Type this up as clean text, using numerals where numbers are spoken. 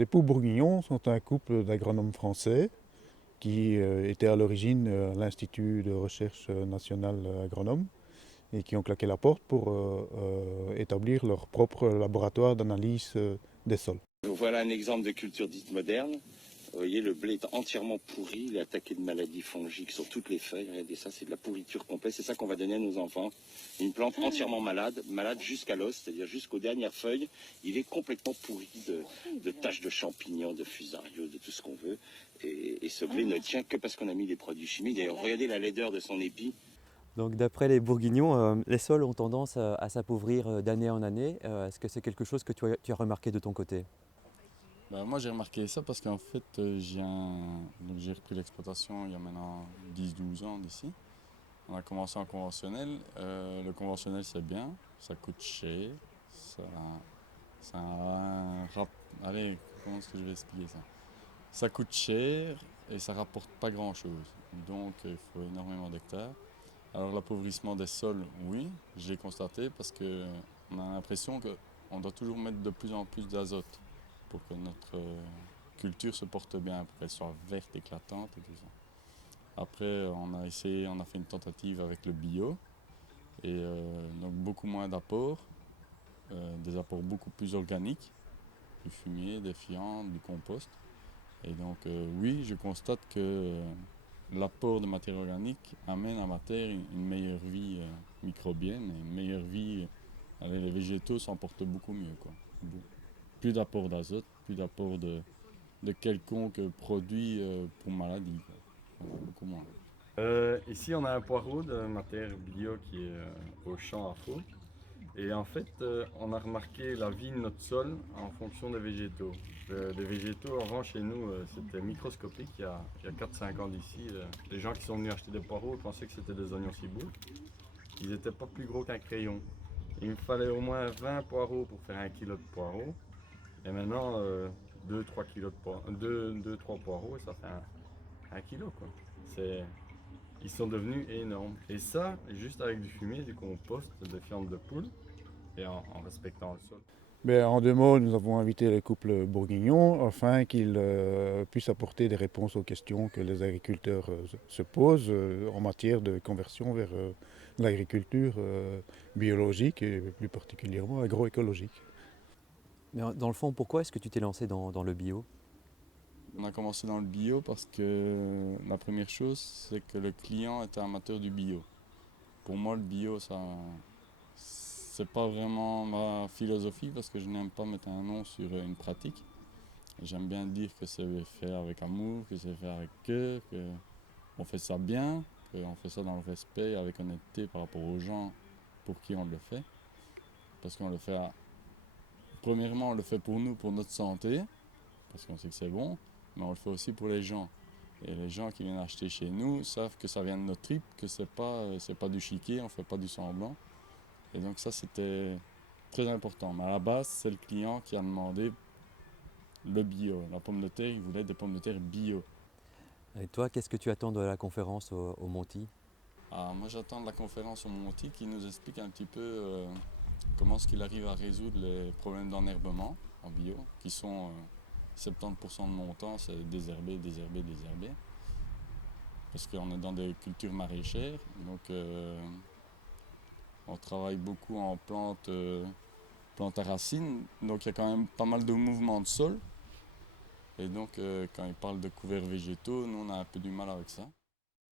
époux Bourguignon sont un couple d'agronomes français qui étaient à l'origine à l'Institut de recherche national agronome et qui ont claqué la porte pour établir leur propre laboratoire d'analyse des sols. Voilà un exemple de culture dite moderne. Vous voyez, le blé est entièrement pourri, il est attaqué de maladies fongiques sur toutes les feuilles. Regardez ça, c'est de la pourriture complète. C'est ça qu'on va donner à nos enfants. Une plante entièrement malade, malade jusqu'à l'os, c'est-à-dire jusqu'aux dernières feuilles. Il est complètement pourri de taches de champignons, de fusarios, de tout ce qu'on veut. Et ce blé ne tient que parce qu'on a mis des produits chimiques. D'ailleurs, regardez la laideur de son épi. Donc d'après les Bourguignons, les sols ont tendance à s'appauvrir d'année en année. Est-ce que c'est quelque chose que tu as remarqué de ton côté? Moi j'ai remarqué ça parce qu'en fait j'ai repris l'exploitation il y a maintenant 10-12 ans d'ici. On a commencé en conventionnel. Le conventionnel c'est bien, ça coûte cher. Ça a allez, comment est-ce que je vais expliquer ça? Ça coûte cher et ça rapporte pas grand-chose. Donc il faut énormément d'hectares. Alors l'appauvrissement des sols, oui, j'ai constaté parce qu'on a l'impression qu'on doit toujours mettre de plus en plus d'azote pour que notre culture se porte bien, pour qu'elle soit verte, éclatante et tout ça. Après, on a fait une tentative avec le bio, et donc beaucoup moins d'apports, des apports beaucoup plus organiques, du fumier, des fientes, du compost. Et donc oui, je constate que l'apport de matière organique amène à ma terre une meilleure vie microbienne et une meilleure vie. Les végétaux s'en portent beaucoup mieux, quoi. Plus d'apport d'azote, plus d'apport de quelconque produit pour maladie, quoi. Beaucoup moins. Ici, on a un poireau de matière bio qui est au champ à faux. Et en fait, on a remarqué la vie de notre sol en fonction des végétaux. Les végétaux, avant, chez nous, c'était microscopique il y a 4-5 ans d'ici. Les gens qui sont venus acheter des poireaux pensaient que c'était des oignons ciboulles. Ils n'étaient pas plus gros qu'un crayon. Il me fallait au moins 20 poireaux pour faire 1 kilo de poireaux. Et maintenant, 2-3 poireaux, et ça fait un kilo, quoi. Ils sont devenus énormes. Et ça, juste avec du fumier, du compost, de fientes de poule, et en respectant le sol. En 2 mots, nous avons invité le couple Bourguignon afin qu'ils puissent apporter des réponses aux questions que les agriculteurs se posent en matière de conversion vers l'agriculture biologique et plus particulièrement agroécologique. Mais dans le fond, pourquoi est-ce que tu t'es lancé dans le bio? On a commencé dans le bio parce que la première chose, c'est que le client était amateur du bio. Pour moi, le bio, c'est pas vraiment ma philosophie parce que je n'aime pas mettre un nom sur une pratique. J'aime bien dire que c'est fait avec amour, que c'est fait avec cœur, qu'on fait ça bien, qu'on fait ça dans le respect, avec honnêteté par rapport aux gens pour qui on le fait. Parce qu'on le fait, premièrement, on le fait pour nous, pour notre santé, parce qu'on sait que c'est bon, mais on le fait aussi pour les gens. Et les gens qui viennent acheter chez nous savent que ça vient de notre tripes, que c'est pas du chiquet, on ne fait pas du semblant. Et donc ça, c'était très important. Mais à la base, c'est le client qui a demandé le bio. La pomme de terre, il voulait des pommes de terre bio. Et toi, qu'est-ce que tu attends de la conférence au Monty? Moi, j'attends de la conférence au Monty qui nous explique un petit peu comment est-ce qu'il arrive à résoudre les problèmes d'enherbement en bio, qui sont 70% de mon temps, c'est désherber, désherber, désherber. Parce qu'on est dans des cultures maraîchères, donc on travaille beaucoup en plantes à racines, donc il y a quand même pas mal de mouvements de sol. Et donc quand il parle de couverts végétaux, nous on a un peu du mal avec ça.